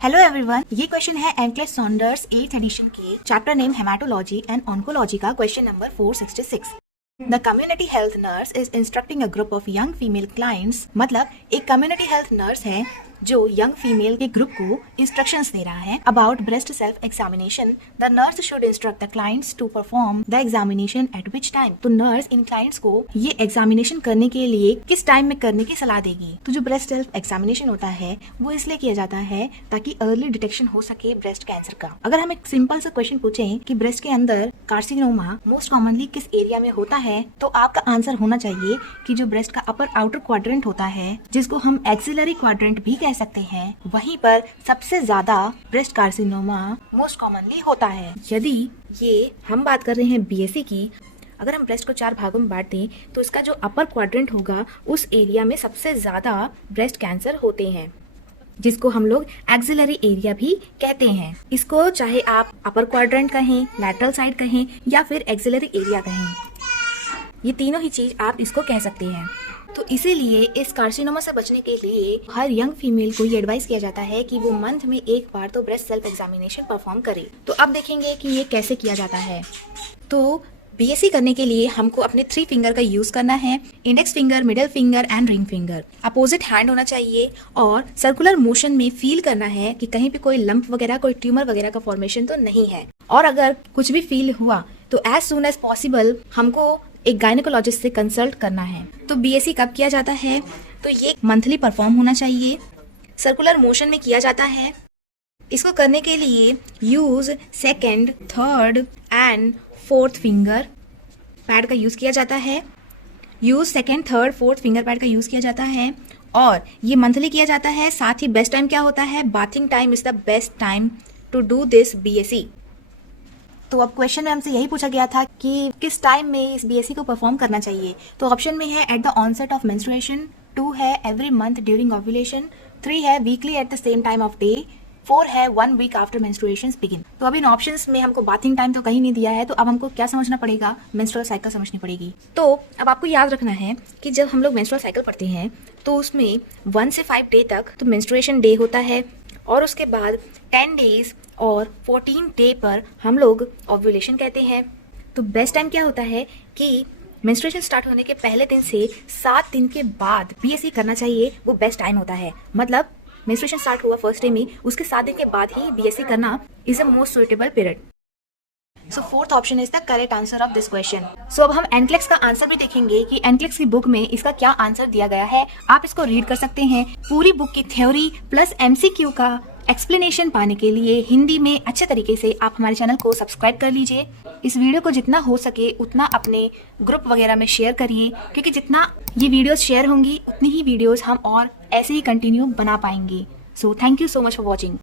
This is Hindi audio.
हेलो एवरीवन, ये क्वेश्चन है एनक्लेस सॉन्डर्स 8th एडिशन के chapter name haematology and oncology का question number 466। The community health nurse is instructing a group of young female clients. मतलब एक कम्युनिटी हेल्थ नर्स है जो यंग फीमेल के ग्रुप को इंस्ट्रक्शंस दे रहा है about breast self examination. The nurse should instruct the clients to perform the examination at which time. तो नर्स इन क्लाइंट्स को ये एग्जामिनेशन करने के लिए किस टाइम में करने की सलाह देगी। तो जो ब्रेस्ट सेल्फ एग्जामिनेशन होता है वो इसलिए किया जाता है ताकि अर्ली डिटेक्शन हो सके ब्रेस्ट कैंसर का। अगर हम एक सिंपल सा क्वेश्चन पूछें कि ब्रेस्ट के अंदर कार्सिनोमा मोस्ट कॉमनली किस एरिया में होता है, तो आपका आंसर होना चाहिए कि जो ब्रेस्ट का अपर आउटर क्वाड्रेंट होता है, जिसको हम एक्सिलरी क्वाड्रेंट भी कह सकते हैं, वहीं पर सबसे ज्यादा ब्रेस्ट कार्सिनोमा मोस्ट कॉमनली होता है। यदि ये हम बात कर रहे हैं बीएससी की, अगर हम ब्रेस्ट को 4 भागों में बांट दें तो इसका जो अपर क्वाड्रेंट होगा उस एरिया में सबसे ज्यादा ब्रेस्ट कैंसर होते हैं, जिसको हम लोग एक्सिलरी एरिया भी कहते हैं। इसको चाहे आप अपर क्वाड्रेंट कहें, लैटरल साइड कहें या फिर एक्सिलरी एरिया कहें, ये तीनों ही चीज आप इसको कह सकते हैं। तो इसीलिए इस कार्सिनोमा से बचने के लिए हर यंग फीमेल को ये एडवाइस किया जाता है कि वो मंथ में एक बार तो ब्रेस्ट सेल्फ एग्जामिनेशन परफॉर्म करे। तो अब देखेंगे कि ये कैसे किया जाता है। तो बीएससी करने के लिए हमको अपने 3 फिंगर का यूज करना है, index finger, middle finger and ring finger. Opposite hand होना चाहिए और सर्कुलर मोशन में फील करना है कि कहीं पे कोई लंप वगैरह, कोई ट्यूमर वगैरह का फॉर्मेशन तो नहीं है। और अगर कुछ भी फील हुआ तो एज सून एज पॉसिबल हमको एक गायनेकोलॉजिस्ट से कंसल्ट करना है। तो बीएससी कब किया जाता है, तो ये मंथली परफॉर्म होना चाहिए, सर्कुलर मोशन में किया जाता है। इसको करने के लिए use 2nd, 3rd and 4th finger pad का यूज किया जाता है। Use 2nd, 3rd, 4th finger pad का यूज किया जाता है और ये मंथली किया जाता है। साथ ही बेस्ट टाइम क्या होता है, bathing time is the best time to do this BSc. तो अब क्वेश्चन में हमसे यही पूछा गया था कि किस टाइम में इस बीएससी को परफॉर्म करना चाहिए। तो ऑप्शन में है at the onset of menstruation, 2 है एवरी मंथ ड्यूरिंग ओव्यूलेशन, 3 है weekly at the same time of day, 4 है 1 वीक आफ्टर मेंस्ट्रुएशंस बिगिन। तो अब इन ऑप्शंस में हमको बाथिंग टाइम तो कहीं नहीं दिया है, तो अब हमको क्या समझना पड़ेगा, मेंस्ट्रुअल साइकिल समझनी पड़ेगी। तो अब आपको याद रखना है कि जब हम लोग मेंस्ट्रुअल साइकिल पढ़ते हैं तो उसमें 1 से 5 डे तक तो मेंस्ट्रुएशन डे होता है और उसके बाद 10 डेज और 14 डे पर हम लोग ओव्यूलेशन कहते हैं। तो बेस्ट टाइम क्या होता है कि मेंस्ट्रुएशन स्टार्ट होने के पहले दिन से 7 दिन के बाद बीएससी करना चाहिए, वो बेस्ट टाइम होता है। मतलब मेंस्ट्रुएशन स्टार्ट हुआ फर्स्ट डे में, उसके 7 दिन के बाद ही बीएससी करना is a most suitable period. So 4th option is the correct answer of this question. So अब हम एनक्लेक्स का आंसर भी देखेंगे कि एनक्लेक्स की बुक में इसका क्या आंसर दिया गया है। आप इसको रीड कर सकते हैं। पूरी बुक की थ्योरी प्लस एमसीक्यू का एक्सप्लेनेशन पाने के लिए हिंदी में अच्छे तरीके से आप हमारे चैनल को सब्सक्राइब कर लीजिए। इस वीडियो को जितना हो सके उतना अपने ग्रुप वगैरह में शेयर करिए, क्योंकि जितना ये वीडियोस शेयर होंगी उतनी ही वीडियोस हम और ऐसे ही कंटिन्यू बना पाएंगे। So thank you so much for watching.